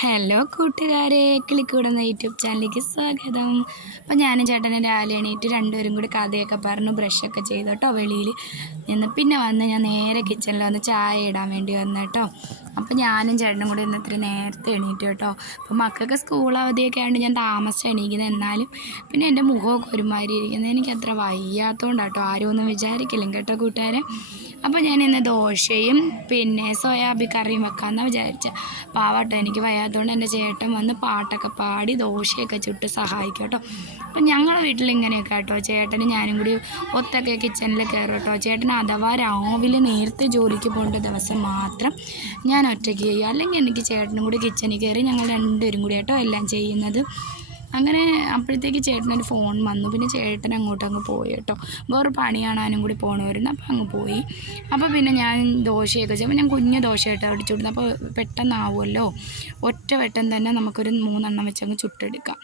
Hello കൂട്ടുകാരെ, കിളിക്കൂടുന്ന YouTube ചാനലിലേക്ക് സ്വാഗതം. അപ്പോൾ ഞാനും ചേട്ടനും രാവിലെ എണീറ്റ് രണ്ടുപേരും കൂടി കഥയൊക്കെ പറഞ്ഞു ബ്രഷൊക്കെ ചെയ്തു കേട്ടോ വെളിയിൽ നിന്ന്. പിന്നെ വന്ന് ഞാൻ നേരെ കിച്ചണിൽ വന്ന് ചായ ഇടാൻ വേണ്ടി വന്നു കേട്ടോ. അപ്പോൾ ഞാനും ചേട്ടനും കൂടി ഇന്ന് ഇത്തിരി നേരത്തെ എണീറ്റു കേട്ടോ. അപ്പോൾ മക്കൾക്ക് സ്കൂൾ അവധിയൊക്കെ ആയതുകൊണ്ട് ഞാൻ താമസിച്ച് എണീക്കുന്നത്. എന്നാലും പിന്നെ എൻ്റെ മുഖമൊക്കെ ഒരുമാതിരി ഇരിക്കുന്നത് എനിക്കത്ര വയ്യാത്തതുകൊണ്ടാട്ടോ. ആരും ഒന്നും വിചാരിക്കില്ല കേട്ടോ കൂട്ടുകാരെ. അപ്പോൾ ഞാൻ ഇന്ന് ദോശയും പിന്നെ സോയാബീൻ കറിയും വെക്കാമെന്നാണ് വിചാരിച്ചത്. പാവട്ടോ, എനിക്ക് വയ്യാത്തതുകൊണ്ട് എൻ്റെ ചേട്ടൻ വന്ന് പാട്ടൊക്കെ പാടി ദോശയൊക്കെ ചുട്ട് സഹായിക്കും കേട്ടോ. അപ്പം ഞങ്ങളുടെ വീട്ടിൽ ഇങ്ങനെയൊക്കെ കേട്ടോ, ചേട്ടനും ഞാനും കൂടി ഒത്തൊക്കെ കിച്ചണിൽ കയറും കേട്ടോ. ചേട്ടൻ അഥവാ രാവിലെ നേരത്തെ ജോലിക്ക് പോകേണ്ട ദിവസം മാത്രം ഞാൻ ഒറ്റയ്ക്ക് ചെയ്യും, അല്ലെങ്കിൽ എനിക്ക് ചേട്ടനും കൂടി കിച്ചണിൽ കയറി ഞങ്ങൾ രണ്ടുപേരും കൂടി കേട്ടോ എല്ലാം ചെയ്യുന്നത്. അങ്ങനെ അപ്പോഴത്തേക്ക് ചേട്ടനൊരു ഫോൺ വന്നു. പിന്നെ ചേട്ടൻ അങ്ങ് പോയി കേട്ടോ. വേറെ പണി കാണാനും കൂടി പോകണമായിരുന്നു. അപ്പോൾ അങ്ങ് പോയി. അപ്പോൾ പിന്നെ ഞാൻ ദോശയൊക്കെ ചെയ്യുമ്പോൾ ഞാൻ കുഞ്ഞ് ദോശ കേട്ടോ അടിച്ചു കൊടുത്തു. അപ്പോൾ പെട്ടെന്നാവുമല്ലോ, ഒറ്റ വെട്ടം തന്നെ നമുക്കൊരു 3 എണ്ണം വെച്ചങ്ങ് ചുട്ടെടുക്കാം.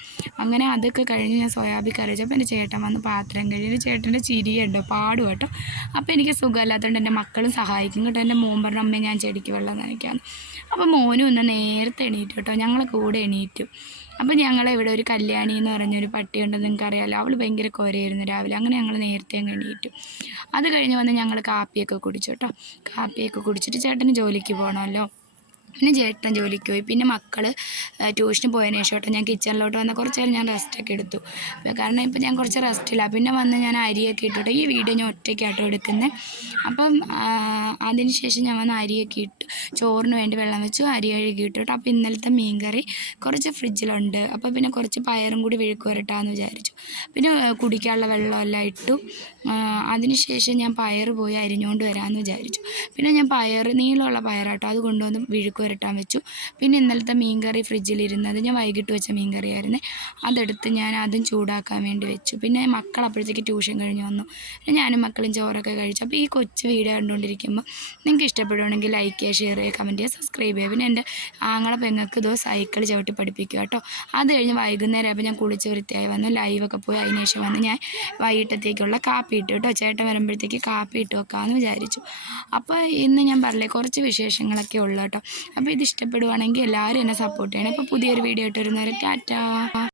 അങ്ങനെ അതൊക്കെ കഴിഞ്ഞ് ഞാൻ സോയാബീൻ കറി വെച്ചപ്പോൾ എൻ്റെ ചേട്ടൻ വന്ന് പാത്രം കഴുകി. ചേട്ടൻ്റെ ചിരിയുണ്ടോ പാടും കേട്ടോ. അപ്പോൾ എനിക്ക് സുഖമില്ലാത്തതുകൊണ്ട് എൻ്റെ മക്കളും സഹായിക്കും കേട്ടോ. എൻ്റെ മോൻ പറഞ്ഞ അമ്മയെ ഞാൻ ചെടിക്ക് വെള്ളം നനയ്ക്കാമെന്ന്. അപ്പോൾ മോനും ഇന്ന് നേരത്തെ എണീറ്റു കേട്ടോ, ഞങ്ങൾ കൂടെ എണീറ്റു. അപ്പോൾ ഞങ്ങളിവിടെ ഒരു കല്യാണി എന്ന് പറഞ്ഞൊരു പട്ടിയുണ്ടെന്ന് നിങ്ങൾക്കറിയാമല്ലോ. അവൾ ഭയങ്കര കുരയായിരുന്നു രാവിലെ. അങ്ങനെ ഞങ്ങൾ നേരത്തെ അങ്ങ് എണീറ്റു. അത് കഴിഞ്ഞ് വന്ന് ഞങ്ങൾ കാപ്പിയൊക്കെ കുടിച്ചു കേട്ടോ. കാപ്പിയൊക്കെ കുടിച്ചിട്ട് ചേട്ടന് ജോലിക്ക് പോകണമല്ലോ. പിന്നെ ചേട്ടൻ ജോലിക്ക് പോയി. പിന്നെ മക്കൾ ട്യൂഷന് പോയതിന് ശേഷം കേട്ടോ ഞാൻ കിച്ചണിലോട്ട് വന്ന് കുറച്ച് നേരം ഞാൻ റെസ്റ്റൊക്കെ എടുത്തു. കാരണം ഇപ്പം ഞാൻ കുറച്ച് റെസ്റ്റില്ല. പിന്നെ വന്ന് ഞാൻ അരിയൊക്കെ ഇട്ടിട്ട് ഈ വീഡിയോ ഞാൻ ഒറ്റയ്ക്കാട്ടോ എടുക്കുന്നത്. അപ്പം അതിന് ശേഷം ഞാൻ വന്ന് അരിയൊക്കെ ഇട്ടു, ചോറിന് വേണ്ടി വെള്ളം വെച്ചു, അരി കഴുകി ഇട്ടു കേട്ടോ. അപ്പോൾ ഇന്നലത്തെ മീൻകറി കുറച്ച് ഫ്രിഡ്ജിലുണ്ട്. അപ്പോൾ പിന്നെ കുറച്ച് പയറും കൂടി വിഴുക്ക് വരട്ടാമെന്ന് വിചാരിച്ചു. പിന്നെ കുടിക്കാനുള്ള വെള്ളമെല്ലാം ഇട്ടു. അതിന് ശേഷം ഞാൻ പയർ പോയി അരിഞ്ഞുകൊണ്ട് വരാമെന്ന് വിചാരിച്ചു. പിന്നെ ഞാൻ നീളമുള്ള പയറാട്ടോ, അത് കൊണ്ടുവന്ന് വിഴുക്ക് വരട്ടാൻ വെച്ചു. പിന്നെ ഇന്നലത്തെ മീൻകറി ഫ്രിഡ്ജിലിരുന്നത് ഞാൻ വൈകിട്ട് വെച്ച മീൻകറിയായിരുന്നേ, അതെടുത്ത് ഞാൻ അതും ചൂടാക്കാൻ വേണ്ടി വെച്ചു. പിന്നെ മക്കൾ അപ്പോഴത്തേക്ക് ട്യൂഷൻ കഴിഞ്ഞ് വന്നു. ഞാനും മക്കളും ചോറൊക്കെ കഴിച്ചു. അപ്പോൾ ഈ കൊച്ചു വീഡിയോ കണ്ടുകൊണ്ടിരിക്കുമ്പോൾ നിങ്ങൾക്ക് ഇഷ്ടപ്പെടുകയാണെങ്കിൽ ലൈക്ക് ചെയ്യുക, ഷെയർ ചെയ്യുക, കമൻറ്റ് ചെയ്യുക, സബ്സ്ക്രൈബ് ചെയ്യുക. പിന്നെ എൻ്റെ ആങ്ങളെ പെങ്ങൾക്ക് ഇതോ സൈക്കിൾ ചവിട്ടി പഠിപ്പിക്കുക കേട്ടോ. അത് കഴിഞ്ഞ് വൈകുന്നേരം ആയപ്പോൾ ഞാൻ കുളിച്ച് വൃത്തിയായി വന്നു, ലൈവൊക്കെ പോയി. അതിന് ശേഷം വന്ന് ഞാൻ വൈകിട്ടത്തേക്കുള്ള കാപ്പി ഇട്ടു കേട്ടോ. ചേട്ടൻ വരുമ്പോഴത്തേക്ക് കാപ്പി ഇട്ട് വെക്കാമെന്ന് വിചാരിച്ചു. അപ്പോൾ ഇന്ന് ഞാൻ പറഞ്ഞില്ലേ കുറച്ച് വിശേഷങ്ങളൊക്കെ ഉള്ളൂ കേട്ടോ. അപ്പോൾ ഇത് ഇഷ്ടപ്പെടുവാണെങ്കിൽ എല്ലാവരും എന്നെ സപ്പോർട്ട് ചെയ്യണം. ഇപ്പോൾ പുതിയൊരു വീഡിയോ ഇട്ട് വരുന്നവരെ ടാറ്റാ.